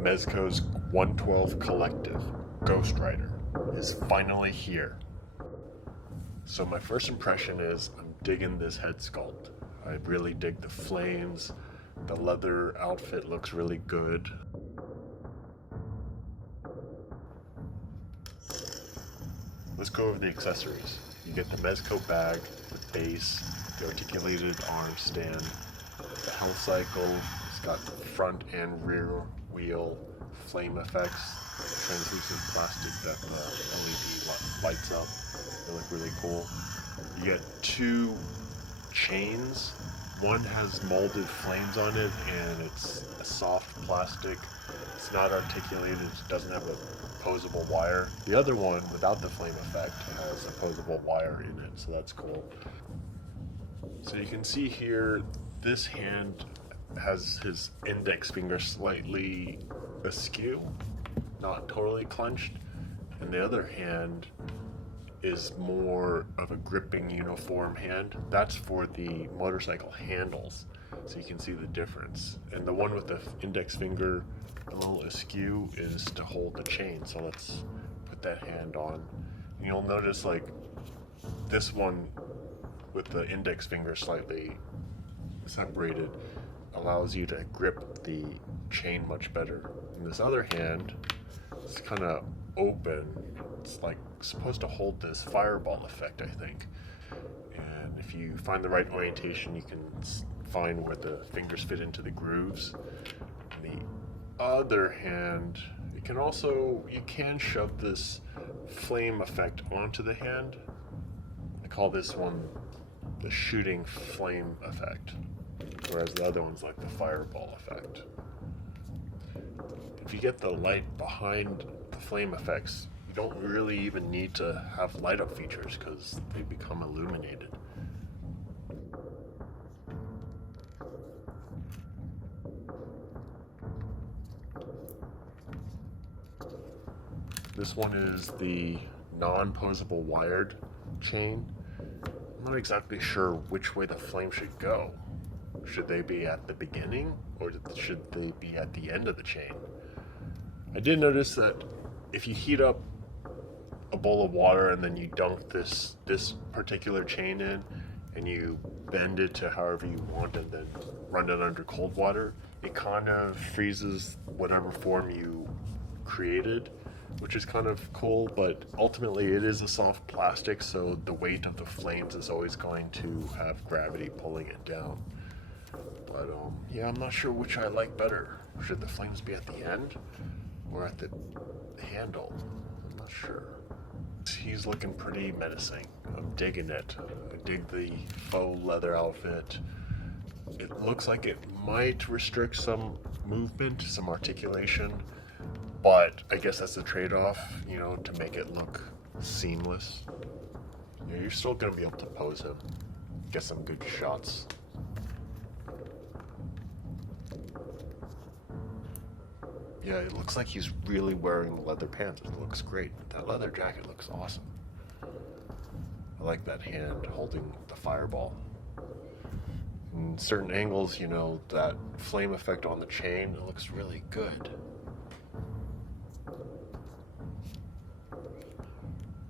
Mezco's 112 Collective, GhostRider, is finally here. So my first impression is I'm digging this head sculpt. I really dig the flames. The leather outfit looks really good. Let's go over the accessories. You get the Mezco bag, the base, the articulated arm stand, the health cycle. It's got front and rear wheel flame effects, translucent plastic that LED lights up. They look really cool. You get two chains. One has molded flames on it and it's a soft plastic. It's not articulated, it doesn't have a opposable wire. The other one, without the flame effect, has opposable wire in it, so that's cool. So you can see here, this hand has his index finger slightly askew, not totally clenched, and the other hand is more of a gripping uniform hand. That's for the motorcycle handles, so you can see the difference. And the one with the index finger a little askew is to hold the chain. So let's put that hand on. And you'll notice like this one with the index finger slightly separated allows you to grip the chain much better. And this other hand is kind of open. It's like supposed to hold this fireball effect, I think. And if you find the right orientation, you can find where the fingers fit into the grooves. And the other hand, you can shove this flame effect onto the hand. I call this one the shooting flame effect, whereas the other one's like the fireball effect. If you get the light behind the flame effects, you don't really even need to have light up features because they become illuminated. This one is the non-posable wired chain. I'm not exactly sure which way the flame should go. Should they be at the beginning or should they be at the end of the chain? I did notice that if you heat up a bowl of water and then you dunk this particular chain in and you bend it to however you want and then run it under cold water, it kind of freezes whatever form you created, which is kind of cool, but ultimately it is a soft plastic, so the weight of the flames is always going to have gravity pulling it down. But yeah, I'm not sure which I like better. Should the flames be at the end or at the handle? I'm not sure. He's looking pretty menacing. I'm digging it. I dig the faux leather outfit. It looks like it might restrict some movement, some articulation, but I guess that's the trade-off, to make it look seamless. You're still gonna be able to pose him, get some good shots. Yeah, it looks like he's really wearing leather pants. It looks great. That leather jacket looks awesome. I like that hand holding the fireball. In certain angles, that flame effect on the chain, it looks really good.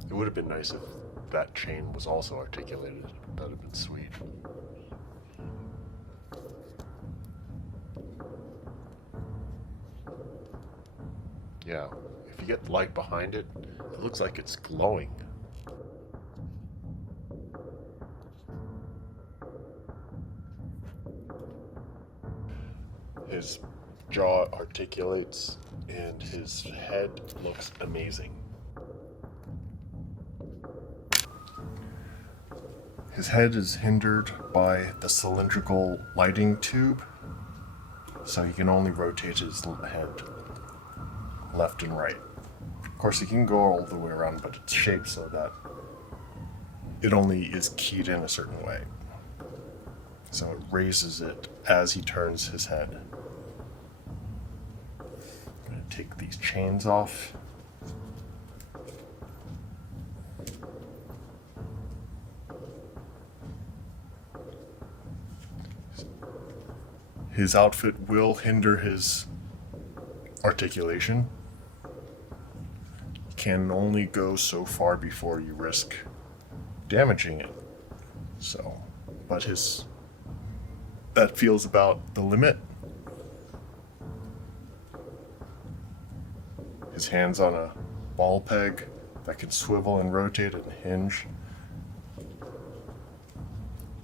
It would have been nice if that chain was also articulated. That would have been sweet. Yeah, if you get the light behind it, it looks like it's glowing. His jaw articulates and his head looks amazing. His head is hindered by the cylindrical lighting tube, so he can only rotate his head left and right. Of course, he can go all the way around, but it's shaped so that it only is keyed in a certain way. So it raises it as he turns his head. I'm going to take these chains off. His outfit will hinder his articulation can only go so far before you risk damaging it. So, but that feels about the limit. His hand's on a ball peg that can swivel and rotate and hinge.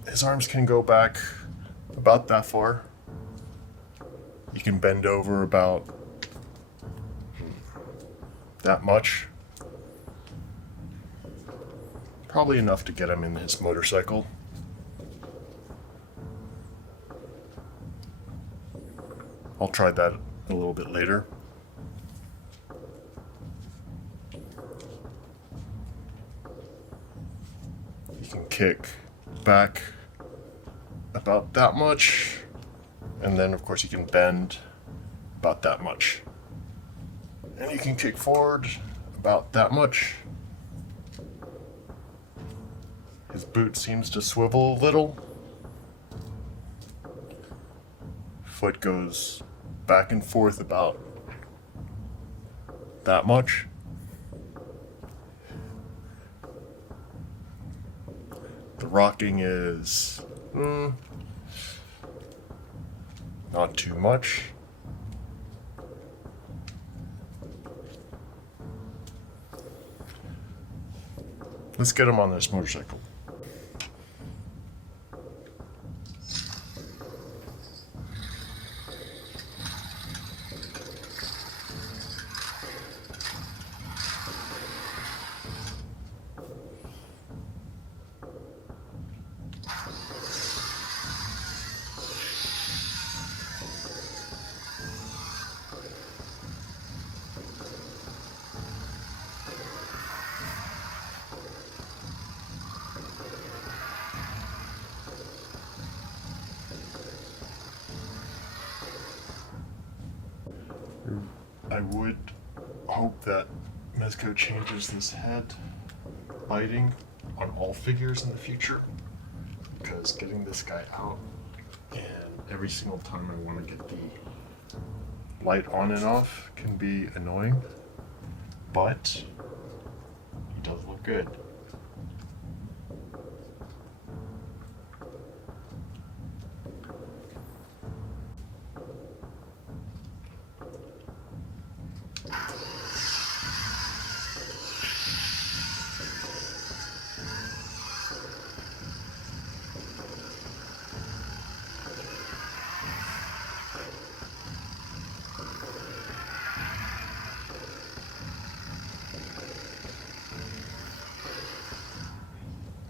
His arms can go back about that far. You can bend over about that much. Probably enough to get him in his motorcycle. I'll try that a little bit later. You can kick back about that much, and then of course you can bend about that much. And you can kick forward about that much. His boot seems to swivel a little. Foot goes back and forth about that much. The rocking is not too much. Let's get him on this motorcycle. I would hope that Mezco changes this head lighting on all figures in the future, because getting this guy out and every single time I want to get the light on and off can be annoying, but it does look good.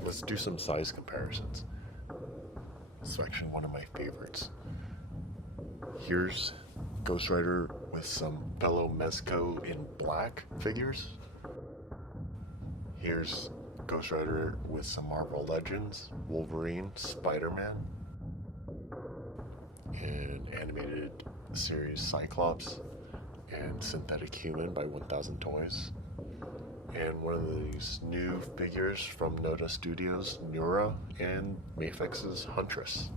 Let's do some size comparisons. This is actually one of my favorites. Here's GhostRider with some fellow Mezco in black figures. Here's GhostRider with some Marvel Legends, Wolverine, Spider-Man, and animated series Cyclops, and Synthetic Human by 1000 Toys. And one of these new figures from Noda Studios, Nura, and Mafex's Huntress.